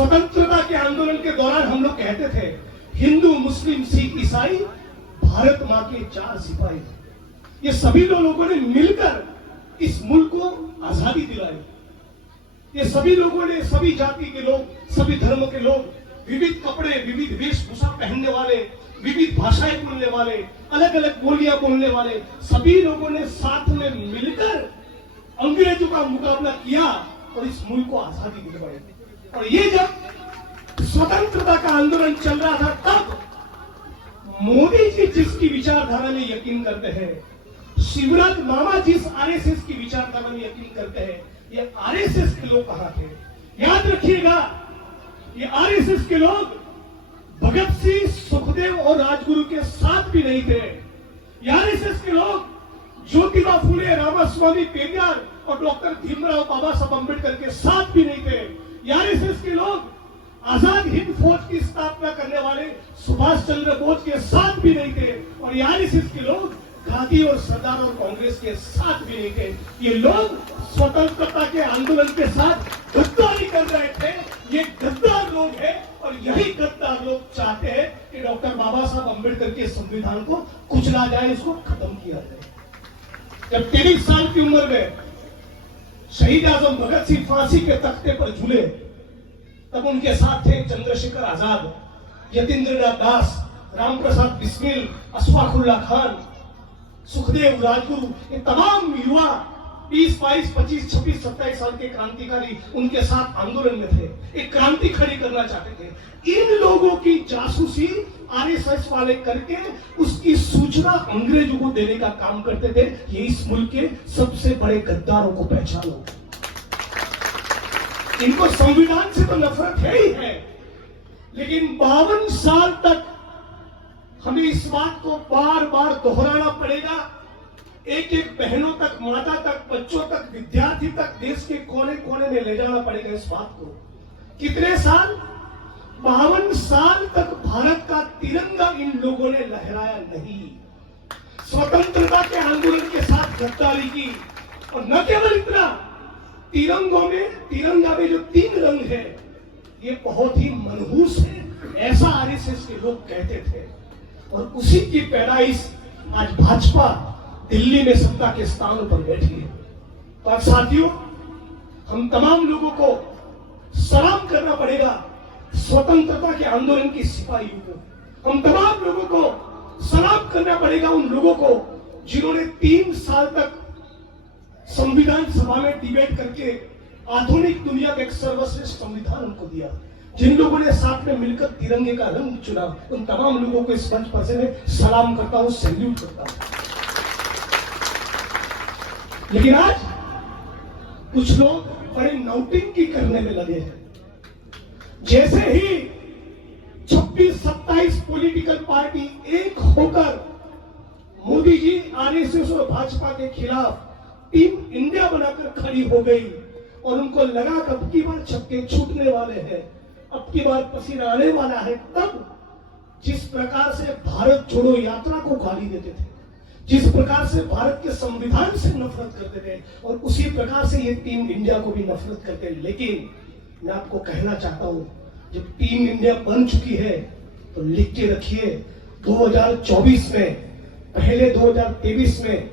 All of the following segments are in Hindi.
स्वतंत्रता के आंदोलन के दौरान हम लोग कहते थे हिंदू मुस्लिम सिख ईसाई भारत मां के 4 सिपाही, ये सभी लोगों ने मिलकर इस मुल्क को आजादी दिलाई। ये सभी लोगों ने, सभी जाति के लोग, सभी धर्म के लोग, विविध कपड़े, विविध वेशभूषा पहनने वाले, विविध भाषाएं बोलने वाले, अलग अलग बोलियां बोलने वाले सभी लोगों ने साथ में मिलकर अंग्रेजों का मुकाबला किया और इस मुल्क को आजादी दिलवाई। और ये जब स्वतंत्रता का आंदोलन चल रहा था तब मोदी जी जिसकी विचारधारा में यकीन करते हैं, शिवराज मामा जिस आरएसएस की विचारधारा में यकीन करते हैं, ये आरएसएस के लोग कहां थे? याद रखिएगा, ये आरएसएस के लोग भगत सिंह, सुखदेव और राजगुरु के साथ भी नहीं थे। ये आरएसएस के लोग ज्योतिबा फुले, रामास्वामी पेरियार और डॉक्टर भीमराव बाबा साहब अम्बेडकर के साथ भी नहीं थे। ये आरएसएस के लोग आजाद हिंद फौज की स्थापना करने वाले सुभाष चंद्र बोस के साथ भी नहीं थे। और ये आरएसएस के लोग गांधी और सरदार और कांग्रेस के साथ भी नहीं थे। ये लोग स्वतंत्रता के आंदोलन के साथ गद्दारी कर रहे थे। ये गद्दार लोग हैं और यही गद्दार लोग चाहते हैं कि डॉक्टर बाबा साहब अम्बेडकर के संविधान को कुचला जाए, इसको खत्म किया जाए। जब 23 साल की उम्र में शहीद आजम भगत सिंह फांसी के तख्ते पर झूले, तब उनके साथ थे चंद्रशेखर आजाद, यतीन्द्रनाथ दास, रामप्रसाद बिस्मिल, अशफाकुल्ला खान, सुखदेव, राजगुरु, ये तमाम युवा 20, 22, 25, 26, 27 साल के क्रांतिकारी उनके साथ आंदोलन में थे। एक क्रांति खड़ी करना चाहते थे। इन लोगों की जासूसी आरएसएस वाले करके उसकी सूचना अंग्रेजों को देने का काम करते थे। ये इस मुल्क के सबसे बड़े गद्दारों को पहचानो। इनको संविधान से तो नफरत है ही है, लेकिन 52 साल तक हमें इस बात को बार बार दोहराना पड़ेगा। एक एक बहनों तक, माता तक, बच्चों तक, विद्यार्थी तक, देश के कोने कोने में ले जाना पड़ेगा इस बात को। कितने साल? 52 साल तक भारत का तिरंगा इन लोगों ने लहराया नहीं। स्वतंत्रता के आंदोलन के साथ गद्दारी की। और न केवल इतना, तिरंगा में जो 3 रंग है ये बहुत ही मनहूस है, ऐसा आरएसएस के लोग कहते थे। और उसी की पैदाइश आज भाजपा दिल्ली में सत्ता के स्थान पर बैठी है। तो आज साथियों, हम तमाम लोगों को सलाम करना पड़ेगा स्वतंत्रता के आंदोलन की सिपाहियों को। हम तमाम लोगों को सलाम करना पड़ेगा उन लोगों को जिन्होंने 3 साल तक संविधान सभा में डिबेट करके आधुनिक दुनिया का एक सर्वश्रेष्ठ संविधान उनको दिया। जिन लोगों ने साथ में मिलकर तिरंगे का रंग चुना, उन तमाम लोगों को इस मंच पर से मैं सलाम करता हूं, सैल्यूट करता हूं। लेकिन आज कुछ लोग बड़े नौटंकी करने में लगे हैं। जैसे ही 26-27 पॉलिटिकल पार्टी एक होकर मोदी जी, आरएसएस और भाजपा के खिलाफ टीम इंडिया बनाकर खड़ी हो गई और उनको लगा कि अब की बार छक्के छूटने वाले हैं, अब की बार पसीना आने वाला है, तब जिस प्रकार से भारत छोड़ो यात्रा को गाली देते थे, जिस प्रकार से भारत के संविधान से नफरत करते थे, और उसी प्रकार से ये टीम इंडिया को भी नफरत करते हैं। लेकिन मैं आपको कहना चाहता हूं, जब टीम इंडिया बन चुकी है तो लिख के रखिए, 2024 में, पहले 2023 में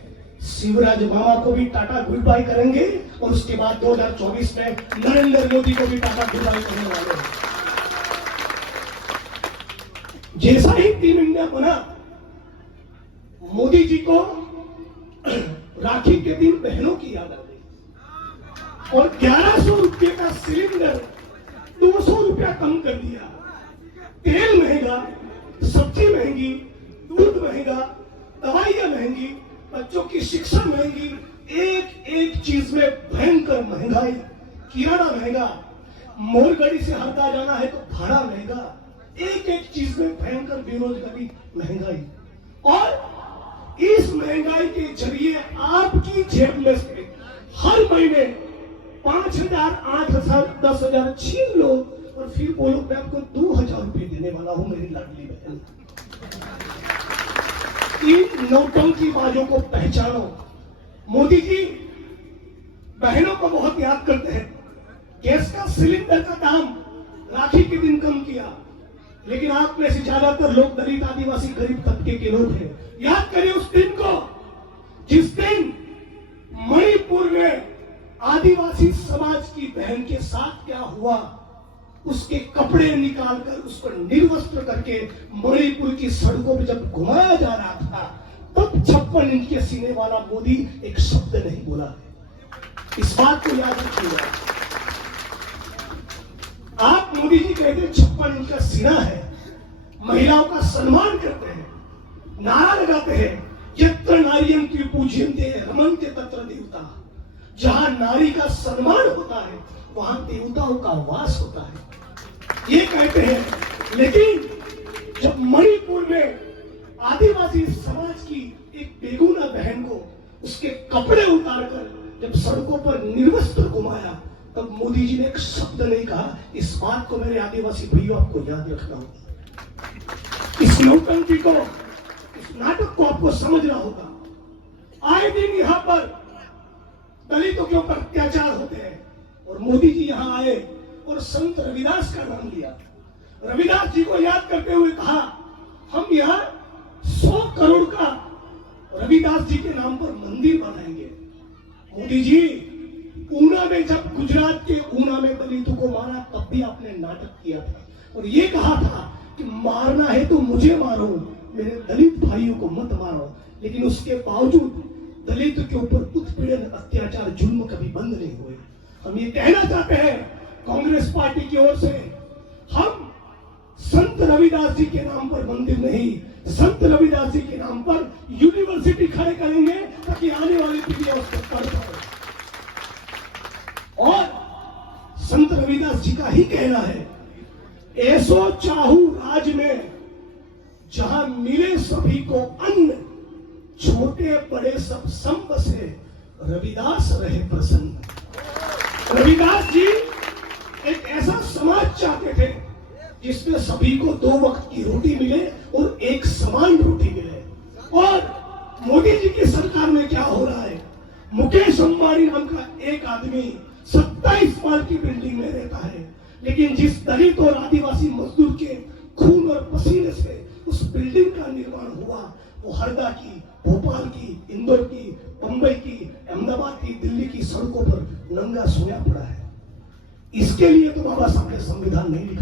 शिवराज मामा को भी टाटा गुड बाय करेंगे और उसके बाद 2024 में नरेंद्र मोदी को भी टाटा गुड बाय करने वाले हैं। जैसा ही टीम इंडिया बना, मोदी जी को राखी के दिन बहनों की याद आ गई और 1100 रुपये का सिलेंडर 200 रुपया कम कर दिया। तेल महंगा, सब्जी महंगी, दूध महंगा, दवाइयां महंगी, बच्चों की शिक्षा महंगी, एक एक चीज में भयंकर महंगाई। किराना महंगा, मोरगढ़ी से हरदा जाना है तो भाड़ा महंगा, एक एक चीज में भयंकर बेरोजगारी, महंगाई। और इस महंगाई के जरिए आपकी जेब में से हर महीने 5,000, 8,000, 10,000 छीन लो और फिर बोलो मैं आपको 2,000 रुपये देने वाला हूं मेरी लाडली बहन। इन नौटंकी बाजों को पहचानो। मोदी जी बहनों को बहुत याद करते हैं। गैस का सिलेंडर का दाम राखी के दिन कम किया, लेकिन आप में से ज्यादातर लोग दलित, आदिवासी, गरीब तबके के लोग हैं। याद करिए उस दिन को जिस दिन मणिपुर में आदिवासी समाज की बहन के साथ क्या हुआ। उसके कपड़े निकालकर उसको निर्वस्त्र करके मणिपुर की सड़कों पर जब घुमाया जा रहा था, तब 56 इंच के सीने वाला मोदी एक शब्द नहीं बोला है। इस बात को याद रखिएगा। आप मोदी जी कहते हैं 56 इंच का सीना है, महिलाओं का सम्मान करते हैं, नारा लगाते हैं यत्र नार्यं की पूज्यन्ते रमन्ते तत्र देवता। जहां नारी का सम्मान होता है वहां देवताओं का वास होता है, ये कहते हैं। लेकिन जब मणिपुर में आदिवासी समाज की एक बेगुना बहन को उसके कपड़े उतारकर जब सड़कों पर निर्वस्त्र घुमाया, तब मोदी जी ने एक शब्द नहीं कहा। इस बात को मेरे आदिवासी भाइयों आपको याद रखना होगा। इस नौटंकी को, इस नाटक को आपको समझना होगा। आए दिन यहां पर दलितों के ऊपर अत्याचार होते हैं और मोदी जी यहां आए और संत रविदास का नाम लिया। रविदास जी को याद करते हुए कहा हम यहां 100 करोड़ का रविदास जी के नाम पर मंदिर बनाएंगे। मोदी जी, ऊना में जब गुजरात के ऊना में दलितों को मारा तब भी आपने नाटक किया था और ये कहा था कि मारना है तो मुझे मारो, मेरे दलित भाइयों को मत मारो। लेकिन उसके बावजूद दलित के ऊपर उत्पीड़न, अत्याचार, जुल्म कभी बंद नहीं हुए। हम ये कहना चाहते हैं कांग्रेस पार्टी की ओर से, हम संत रविदास जी के नाम पर मंदिर नहीं, संत रविदास जी के नाम पर यूनिवर्सिटी खड़े करेंगे ताकि आने वाली पीढ़ियां उसको पढ़ पाए। और संत रविदास जी का ही कहना है, ऐसो चाहू राज में जहां मिले सभी को अन्न, छोटे बड़े सब संग से रविदास रहे प्रसन्न। रविदास जी एक ऐसा समाज चाहते थे जिसमें सभी को 2 वक्त की रोटी मिले और एक समान रोटी मिले। और मोदी जी की सरकार में क्या हो रहा है, मुकेश अंबानी नाम का एक आदमी 27 माल की बिल्डिंग में रहता है, लेकिन जिस दलित और आदिवासी मजदूर के खून और पसीने से उस बिल्डिंग का निर्माण हुआ, वो हरदा की, भोपाल की, इंदौर की, मुंबई की, अहमदाबाद की, दिल्ली की सड़कों पर नंगा सोया पड़ा है। इसके लिए तो बाबा साहब ने संविधान नहीं लिखा।